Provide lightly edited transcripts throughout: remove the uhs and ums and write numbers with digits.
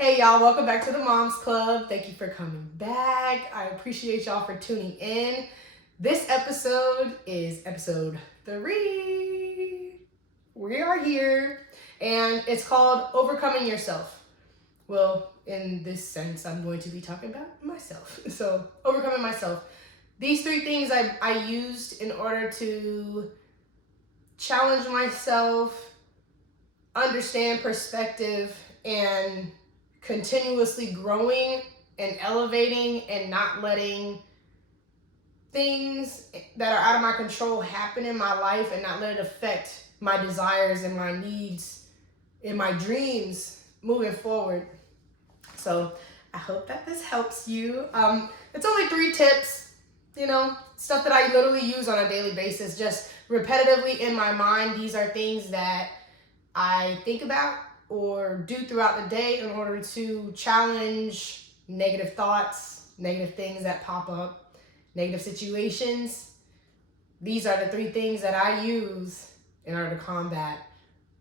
Hey y'all, welcome back to the Moms Club. Thank you for coming back. I appreciate y'all for tuning in. This episode is episode 3. We are here and it's called Overcoming Yourself. Well, in this sense, I'm going to be talking about myself. So, overcoming myself. These 3 things I used in order to challenge myself, understand perspective, and continuously growing and elevating and not letting things that are out of my control happen in my life and not let it affect my desires and my needs and my dreams moving forward. So I hope that this helps you. It's only 3 tips, stuff that I literally use on a daily basis, just repetitively in my mind. These are things that I think about or do throughout the day in order to challenge negative thoughts, negative things that pop up, negative situations. These are the 3 things that I use in order to combat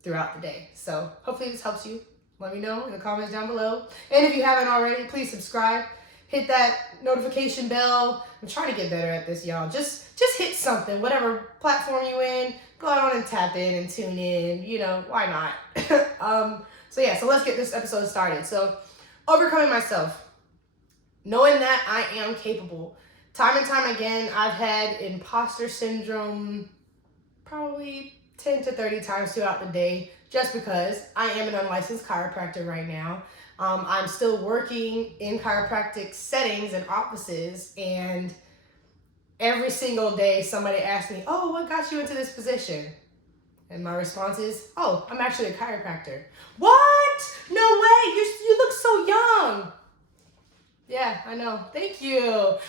throughout the day. So hopefully this helps you. Let me know in the comments down below. And if you haven't already, please subscribe. Hit that notification bell. I'm trying to get better at this, y'all. Just hit something, whatever platform you in. Go on and tap in and tune in. Why not? So let's get this episode started. So, overcoming myself. Knowing that I am capable. Time and time again, I've had imposter syndrome probably 10 to 30 times throughout the day, just because I am an unlicensed chiropractor right now. I'm still working in chiropractic settings and offices, and every single day somebody asks me, "Oh, what got you into this position?" And my response is, "Oh, I'm actually a chiropractor." "What? No way, you look so young." Yeah, I know. Thank you.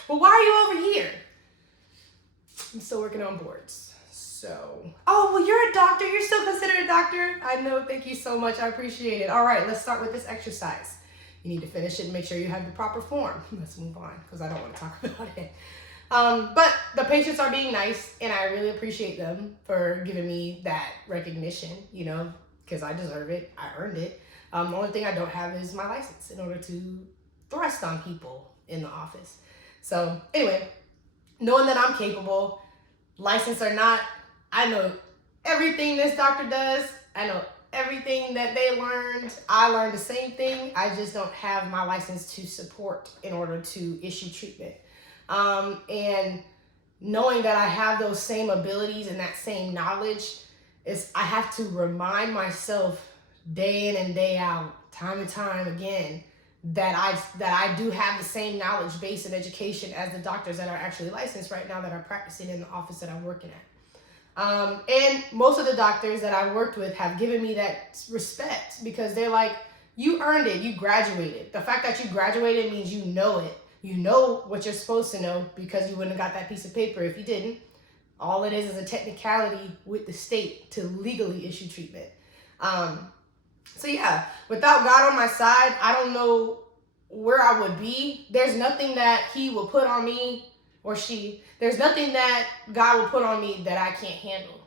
Well, why are you over here? I'm still working on boards. Oh, well, you're a doctor. You're still considered a doctor. I know. Thank you so much. I appreciate it. All right, let's start with this exercise. You need to finish it and make sure you have the proper form. Let's move on because I don't want to talk about it. But the patients are being nice, and I really appreciate them for giving me that recognition, because I deserve it. I earned it. The only thing I don't have is my license in order to thrust on people in the office. So anyway, knowing that I'm capable, license or not, I know everything this doctor does. I know everything that they learned. I learned the same thing. I just don't have my license to support in order to issue treatment. And knowing that I have those same abilities and that same knowledge, I have to remind myself day in and day out, time and time again, that I do have the same knowledge base and education as the doctors that are actually licensed right now that are practicing in the office that I'm working at. And most of the doctors that I worked with have given me that respect because they're like, "You earned it. You graduated. The fact that you graduated means you know it. You know what you're supposed to know because you wouldn't have got that piece of paper if you didn't. All it is a technicality with the state to legally issue treatment." Without God on my side, I don't know where I would be. There's nothing that he will put on me or she. There's nothing that God will put on me that I can't handle.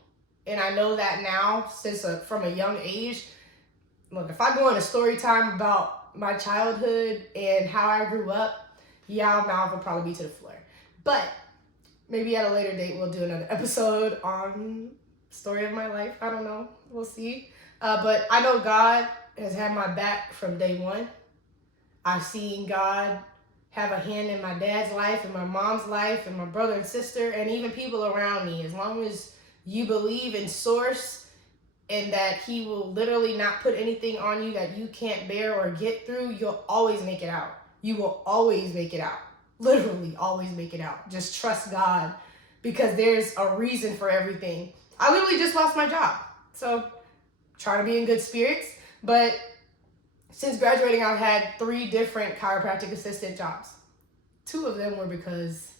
And I know that now since from a young age. Look, if I go into story time about my childhood and how I grew up, my mouth will probably be to the floor. But maybe at a later date, we'll do another episode on story of my life. I don't know. We'll see. But I know God has had my back from day one. I've seen God have a hand in my dad's life and my mom's life and my brother and sister and even people around me. As long as you believe in source and that he will literally not put anything on you that you can't bear or get through, you'll always make it out. You will always make it out. Literally always make it out. Just trust God because there's a reason for everything. I literally just lost my job. So try to be in good spirits. But since graduating, I've had 3 different chiropractic assistant jobs. 2 of them were because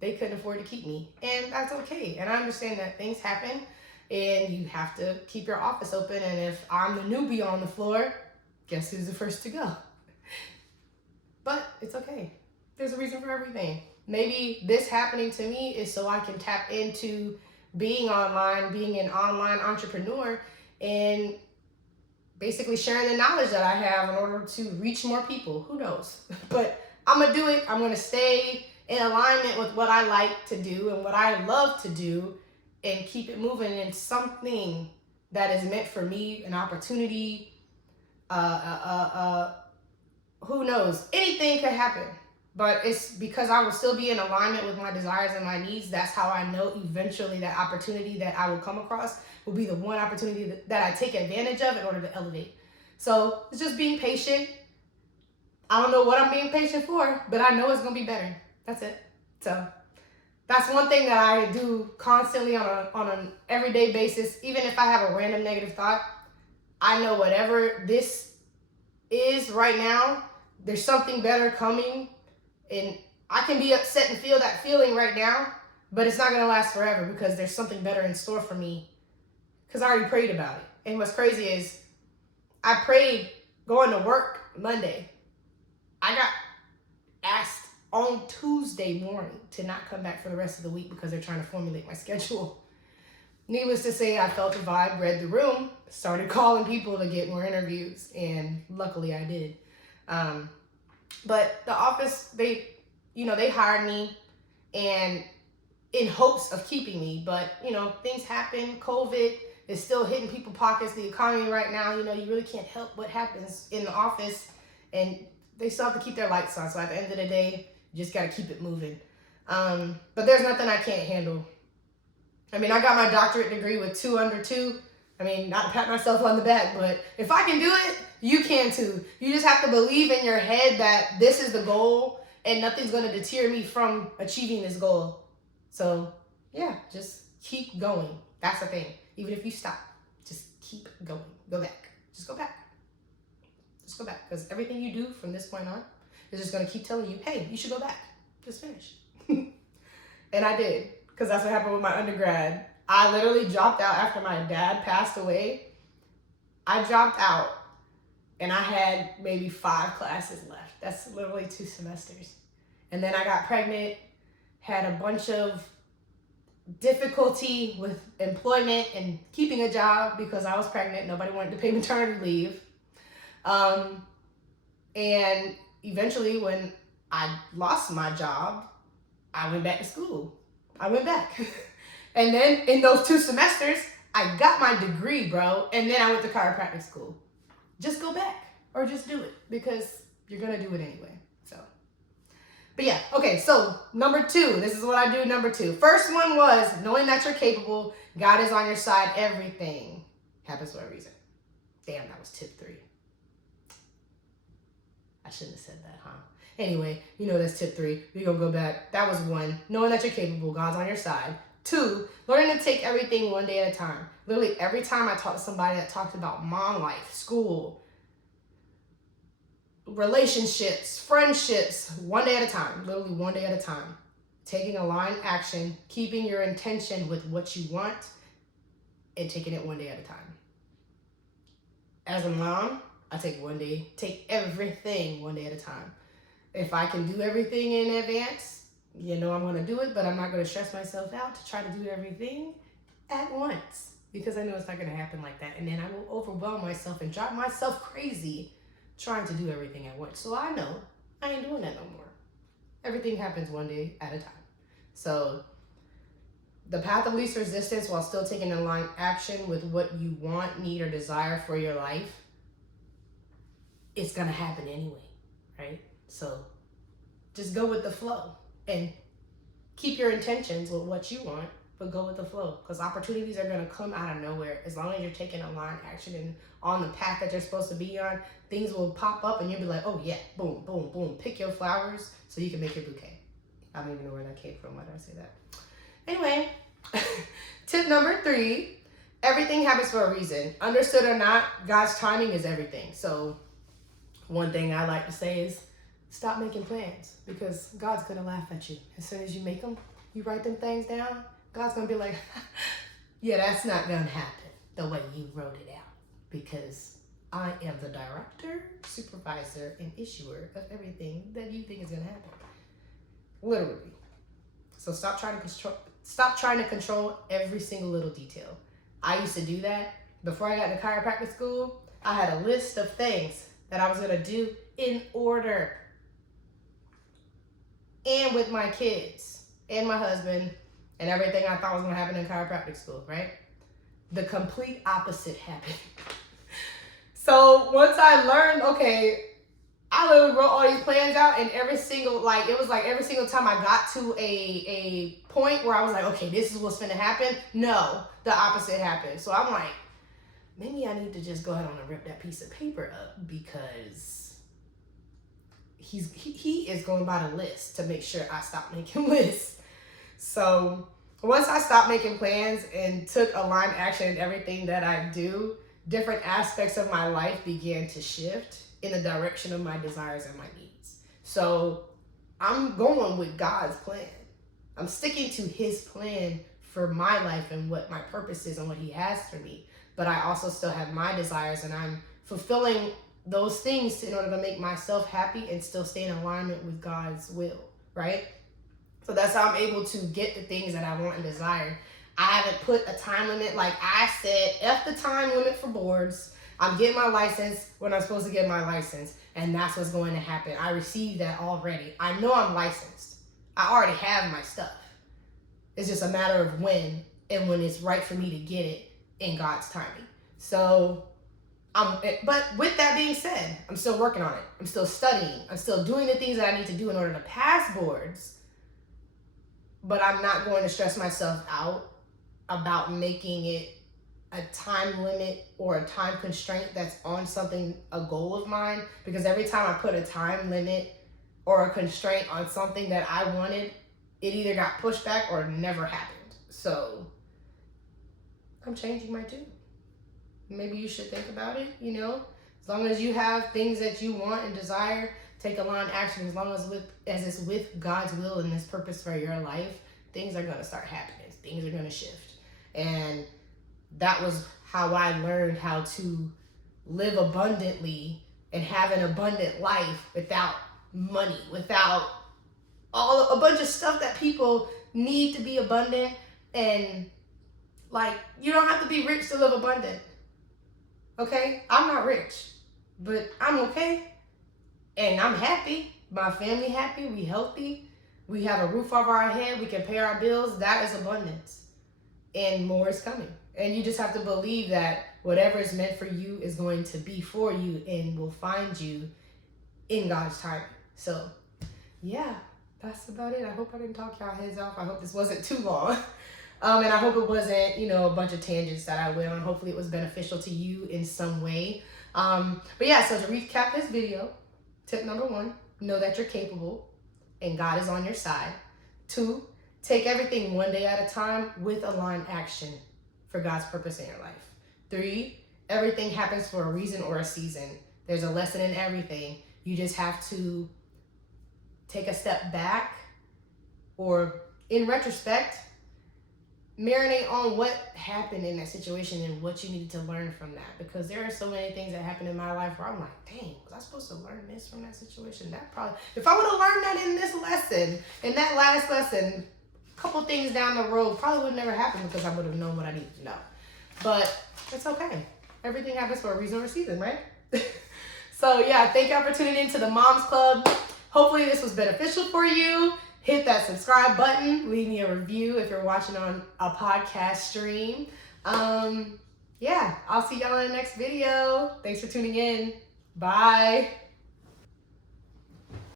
they couldn't afford to keep me. And that's okay. And I understand that things happen and you have to keep your office open. And if I'm the newbie on the floor, guess who's the first to go? But it's okay. There's a reason for everything. Maybe this happening to me is so I can tap into being online, being an online entrepreneur, and basically sharing the knowledge that I have in order to reach more people. Who knows? But I'm going to do it. I'm going to stay in alignment with what I like to do and what I love to do and keep it moving in something that is meant for me, an opportunity. Who knows? Anything could happen. But it's because I will still be in alignment with my desires and my needs. That's how I know eventually that opportunity that I will come across will be the one opportunity that I take advantage of in order to elevate. So it's just being patient. I don't know what I'm being patient for, but I know it's going to be better. That's it. So that's one thing that I do constantly on an everyday basis. Even if I have a random negative thought, I know whatever this is right now, there's something better coming. And I can be upset and feel that feeling right now, but it's not going to last forever because there's something better in store for me because I already prayed about it. And what's crazy is I prayed going to work Monday. I got asked on Tuesday morning to not come back for the rest of the week because they're trying to formulate my schedule. Needless to say, I felt the vibe, read the room, started calling people to get more interviews, and luckily I did. But the office, they hired me and in hopes of keeping me. But, things happen. COVID is still hitting people's pockets. The economy right now, you really can't help what happens in the office. And they still have to keep their lights on. So at the end of the day, you just got to keep it moving. But there's nothing I can't handle. I mean, I got my doctorate degree with 2 under 2. I mean, not to pat myself on the back, but if I can do it, you can too. You just have to believe in your head that this is the goal and nothing's going to deter me from achieving this goal. So, yeah, just keep going. That's the thing. Even if you stop, just keep going. Go back. Just go back. Just go back. Because everything you do from this point on is just going to keep telling you, hey, you should go back. Just finish. And I did. Because that's what happened with my undergrad. I literally dropped out after my dad passed away. I dropped out and I had maybe 5 classes left. That's literally 2 semesters. And then I got pregnant, had a bunch of difficulty with employment and keeping a job because I was pregnant. Nobody wanted to pay maternity leave. And eventually when I lost my job, I went back to school. I went back. And then in those 2 semesters, I got my degree, bro. And then I went to chiropractic school. Just go back or just do it because you're going to do it anyway. So, but yeah. Okay. So number 2, this is what I do. Number 2. First one was knowing that you're capable. God is on your side. Everything happens for a reason. Damn, that was tip 3. I shouldn't have said that, huh? Anyway, that's tip 3. We're going to go back. That was 1. Knowing that you're capable. God's on your side. 2, learning to take everything one day at a time. Literally every time I talk to somebody that talks about mom life, school, relationships, friendships, one day at a time. Literally one day at a time. Taking aligned action, keeping your intention with what you want, and taking it one day at a time. As a mom, I take everything one day at a time. If I can do everything in advance, I'm going to do it, but I'm not going to stress myself out to try to do everything at once because I know it's not going to happen like that. And then I will overwhelm myself and drive myself crazy trying to do everything at once. So I know I ain't doing that no more. Everything happens one day at a time. So the path of least resistance while still taking aligned action with what you want, need, or desire for your life, it's going to happen anyway, right? So just go with the flow. And keep your intentions with what you want, but go with the flow. Because opportunities are going to come out of nowhere. As long as you're taking aligned action and on the path that you're supposed to be on, things will pop up and you'll be like, oh yeah, boom, boom, boom. Pick your flowers so you can make your bouquet. I don't even know where that came from. Why did I say that? Anyway, tip number 3, everything happens for a reason. Understood or not, God's timing is everything. So one thing I like to say is, stop making plans because God's going to laugh at you. As soon as you make them, you write them things down, God's going to be like, yeah, that's not going to happen the way you wrote it out because I am the director, supervisor, and issuer of everything that you think is going to happen. Literally. So stop trying to control every single little detail. I used to do that. Before I got into chiropractic school, I had a list of things that I was going to do in order. And with my kids and my husband and everything I thought was going to happen in chiropractic school, right? The complete opposite happened. So once I learned, okay, I literally wrote all these plans out, and every single time I got to a point where I was like, okay, this is what's gonna happen. No, the opposite happened. So I'm like, maybe I need to just go ahead and rip that piece of paper up, because he is going by the list to make sure I stop making lists. So once I stopped making plans and took aligned action in everything that I do, different aspects of my life began to shift in the direction of my desires and my needs. So I'm going with God's plan. I'm sticking to his plan for my life and what my purpose is and what he has for me. But I also still have my desires, and I'm fulfilling those things in order to make myself happy and still stay in alignment with God's will, right? So that's how I'm able to get the things that I want and desire. I haven't put a time limit. Like I said, F the time limit for boards. I'm getting my license when I'm supposed to get my license, and that's what's going to happen. I received that already. I know I'm licensed. I already have my stuff. It's just a matter of when, and when it's right for me to get it in God's timing. So, but with that being said, I'm still working on it. I'm still studying. I'm still doing the things that I need to do in order to pass boards, but I'm not going to stress myself out about making it a time limit or a time constraint that's on something, a goal of mine, because every time I put a time limit or a constraint on something that I wanted, it either got pushed back or never happened. So I'm changing my tune. Maybe you should think about it, as long as you have things that you want and desire, take aligned action. As long as it's with God's will and his purpose for your life, things are going to start happening. Things are going to shift. And that was how I learned how to live abundantly and have an abundant life without money, without a bunch of stuff that people need to be abundant. And like, you don't have to be rich to live abundant. Okay? I'm not rich, but I'm okay. And I'm happy. My family happy. We healthy. We have a roof over our head. We can pay our bills. That is abundance. And more is coming. And you just have to believe that whatever is meant for you is going to be for you and will find you in God's timing. So, yeah, that's about it. I hope I didn't talk y'all heads off. I hope this wasn't too long. And I hope it wasn't, a bunch of tangents that I went on. Hopefully it was beneficial to you in some way. But yeah, so to recap this video, tip number 1, know that you're capable and God is on your side. 2, take everything one day at a time with aligned action for God's purpose in your life. 3, everything happens for a reason or a season. There's a lesson in everything. You just have to take a step back, or in retrospect, marinate on what happened in that situation and what you needed to learn from that. Because there are so many things that happened in my life where I'm like, dang, was I supposed to learn this from that situation? That probably, if I would have learned that in this lesson, in that last lesson, a couple things down the road probably would never happen, because I would have known what I needed to know. But it's okay. Everything happens for a reason or a season, right? So yeah, thank y'all for tuning in to the Moms Club. Hopefully this was beneficial for you. Hit that subscribe button. Leave me a review if you're watching on a podcast stream. Yeah, I'll see y'all in the next video. Thanks for tuning in. Bye.